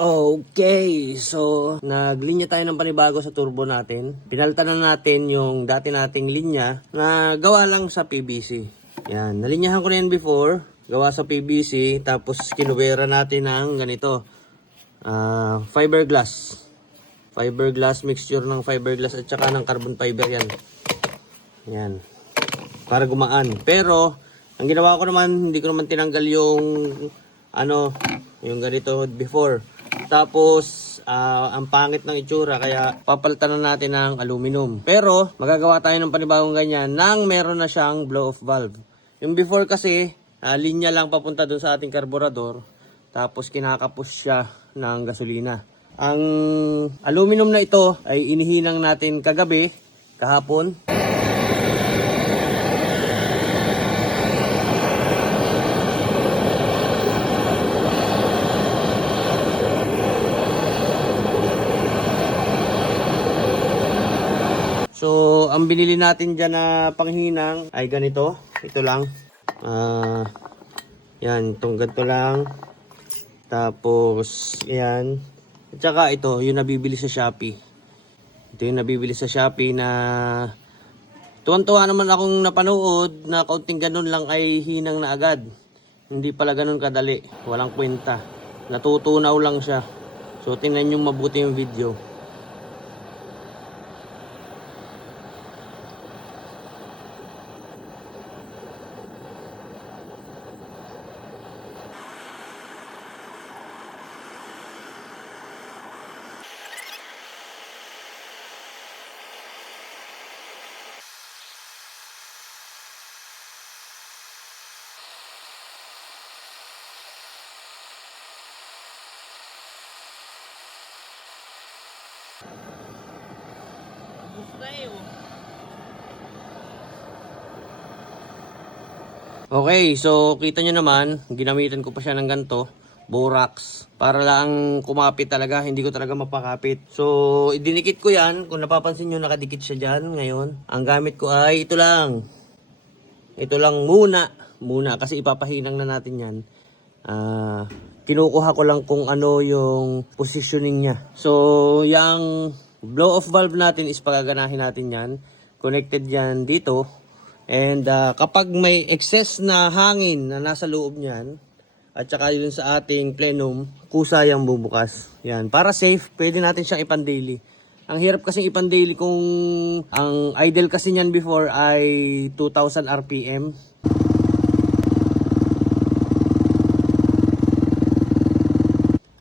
Okay, so naglinya tayo ng panibago sa turbo natin. Pinalitan na natin yung dati nating linya na gawa lang sa PVC. Yan, nalinyahan ko na yan before, gawa sa PVC, tapos kinubera natin ng ganito, fiberglass. Fiberglass, mixture ng fiberglass at saka ng carbon fiber yan. Yan, para gumaan. Pero, ang ginawa ko naman, hindi ko naman tinanggal yung yung ganito before. Tapos, ang pangit ng itsura, kaya papalitan na natin ng aluminum. Pero, magagawa tayo ng panibagong ganyan nang meron na siyang blow-off valve. Yung before kasi, linya lang papunta dun sa ating karburador. Tapos, kinakapos siya ng gasolina. Ang aluminum na ito ay inihinang natin kagabi, kahapon. So, ang binili natin dyan na panghinang ay ganito. Ito lang. Yan, itong ganito lang. Tapos, yan. At saka ito, yung nabibili sa Shopee. Ito yung nabibili sa Shopee na tuwan-tuwa naman akong napanood na kaunting ganun lang ay hinang na agad. Hindi pala ganun kadali. Walang kwenta. Natutunaw lang siya. So, tingnan nyo mabuti yung video. Okay, so kita nyo naman, ginamitan ko pa siya ng ganito, borax, para lang kumapit talaga, hindi ko talaga mapakapit. So, idinikit ko yan, kung napapansin nyo nakadikit siya dyan ngayon. Ang gamit ko ay ito lang. Ito lang muna, kasi ipapahinang na natin yan. Kinukuha ko lang kung ano yung positioning niya. So, yung blow-off valve natin is pagaganahin natin yan. Connected yan dito. And kapag may excess na hangin na nasa loob niyan, at saka yun sa ating plenum, kusa yung bubukas. Yan, para safe, pwede natin siyang ipan-daily. Ang hirap kasi ipan-daily kung ang idle kasi niyan before ay 2,000 RPM.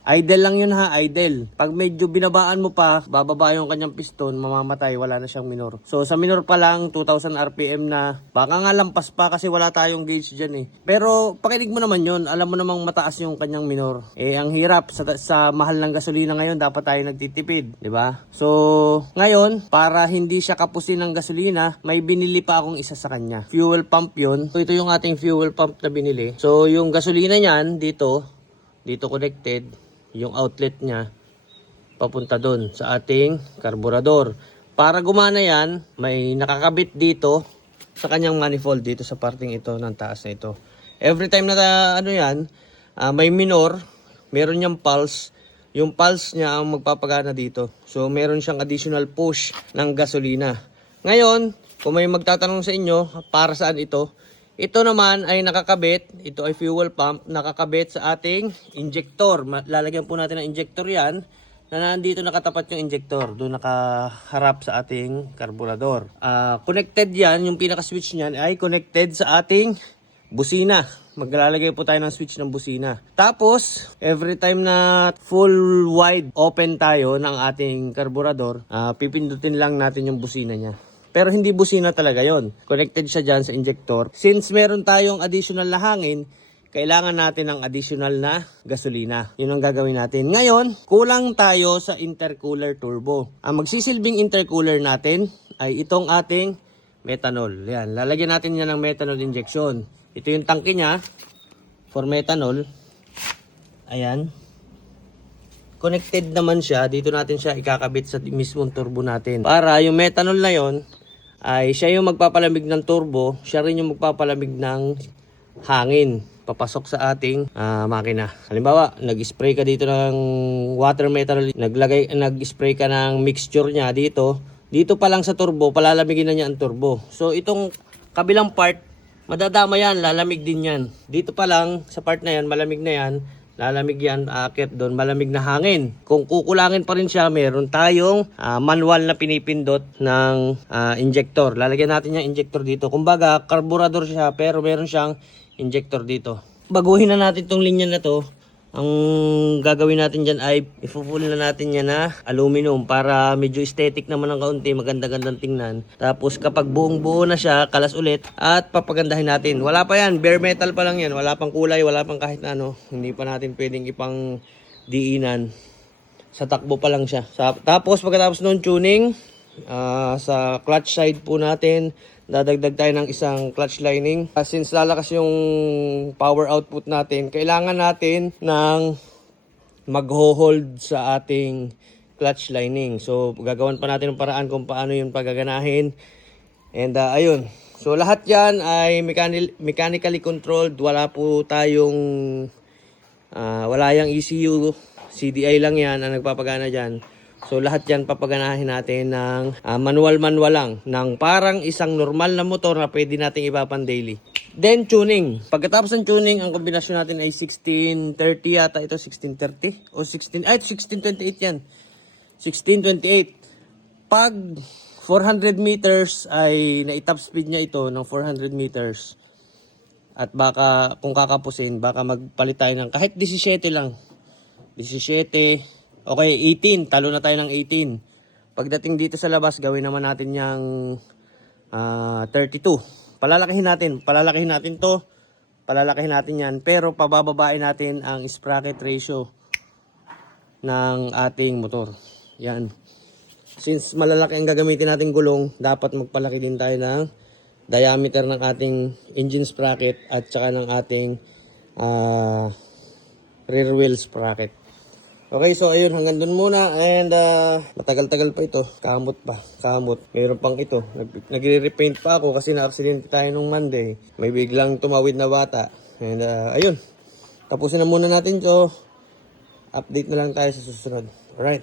Idle lang yun ha, idle. Pag medyo binabaan mo pa, bababa yung kanyang piston, mamamatay, wala na siyang minor. So sa minor pa lang, 2,000 RPM na. Baka nga lampas pa kasi wala tayong gauge dyan eh. Pero pakinig mo naman yun, alam mo namang mataas yung kanyang minor. Eh ang hirap, sa mahal ng gasolina ngayon, dapat tayo nagtitipid, di ba? So ngayon, para hindi siya kapusin ng gasolina, may binili pa akong isa sa kanya. Fuel pump yun. So ito yung ating fuel pump na binili. So yung gasolina niyan, dito connected. Yung outlet niya papunta doon sa ating karburador. Para gumana yan, may nakakabit dito sa kanyang manifold dito sa parting ito ng taas na ito. Every time na may minor, meron niyang pulse. Yung pulse niya ang magpapagana dito. So meron siyang additional push ng gasolina. Ngayon, kung may magtatanong sa inyo, para saan ito? Ito naman ay nakakabit, ito ay fuel pump, nakakabit sa ating injector. Lalagyan po natin ng injector yan, na nandito nakatapat yung injector, doon nakaharap sa ating karburador. Connected yan, yung pinaka-switch niyan ay connected sa ating busina. Maglalagay po tayo ng switch ng busina. Tapos, every time na full wide open tayo ng ating karburador, pipindutin lang natin yung busina niya. Pero hindi busina talaga yon. Connected siya dyan sa injector. Since meron tayong additional na hangin, kailangan natin ng additional na gasolina. Yun ang gagawin natin. Ngayon, kulang tayo sa intercooler turbo. Ang magsisilbing intercooler natin ay itong ating methanol. Yan, lalagyan natin yan ng methanol injection. Ito yung tangke niya for methanol. Ayan. Connected naman siya. Dito natin siya ikakabit sa mismong turbo natin. Para yung methanol na yon ay siya yung magpapalamig ng turbo, siya rin yung magpapalamig ng hangin papasok sa ating makina. Halimbawa, nag-spray ka dito ng water metal, nag-spray ka ng mixture niya dito. Dito pa lang sa turbo, palalamigin na niya ang turbo. So itong kabilang part, madadama yan, lalamig din yan. Dito pa lang, sa part na yan, malamig na yan. Lalamig yan, aakyat doon, malamig na hangin. Kung kukulangin pa rin siya, meron tayong manual na pinipindot ng injector. Lalagyan natin yung injector dito. Kumbaga, carburetor siya, pero meron siyang injector dito. Baguhin na natin tong linya na to. Ang gagawin natin dyan ay ifufull na natin yan na aluminum para medyo aesthetic naman ng kaunti, maganda-gandang tingnan. Tapos kapag buong buo na siya, kalas ulit at papagandahin natin. Wala pa yan, bare metal pa lang yan. Wala pang kulay, wala pang kahit na ano. Hindi pa natin pwedeng ipang diinan. Sa takbo pa lang siya. Tapos pagkatapos nun tuning, sa clutch side po natin, dadagdag tayo ng isang clutch lining. Since lalakas yung power output natin, kailangan natin ng mag-hold sa ating clutch lining. So, gagawan pa natin ng paraan kung paano yung pagaganahin. And ayun. So, lahat yan ay mechanically controlled. Wala po tayong, wala yung ECU. CDI lang yan ang nagpapagana dyan. So lahat yan papaganahin natin ng manual lang, ng parang isang normal na motor na pwede nating ipapan daily. Then tuning. Pagkatapos ng tuning, ang kombinasyon natin ay 1630 yata ito, 1630 o 1628 yan. 1628. Pag 400 meters ay na-top speed niya ito ng 400 meters. At baka kung kakapusin, baka magpalit tayo ng kahit 17 lang. 17. Okay, 18. Talo na tayo ng 18. Pagdating dito sa labas, gawin naman natin yung 32. Palalakihin natin to. Palalakihin natin yan. Pero pabababain natin ang sprocket ratio ng ating motor. Yan. Since malalaki ang gagamitin nating gulong, dapat magpalaki din tayo ng diameter ng ating engine sprocket at saka ng ating rear wheel sprocket. Okay, so ayun, hanggang dun muna. And matagal-tagal pa ito. Kamot. Mayroon pang ito. Nagre-repaint pa ako kasi na-accident tayo nung Monday. May biglang tumawid na bata. And ayun. Tapusin na muna natin to. Update na lang tayo sa susunod. Alright.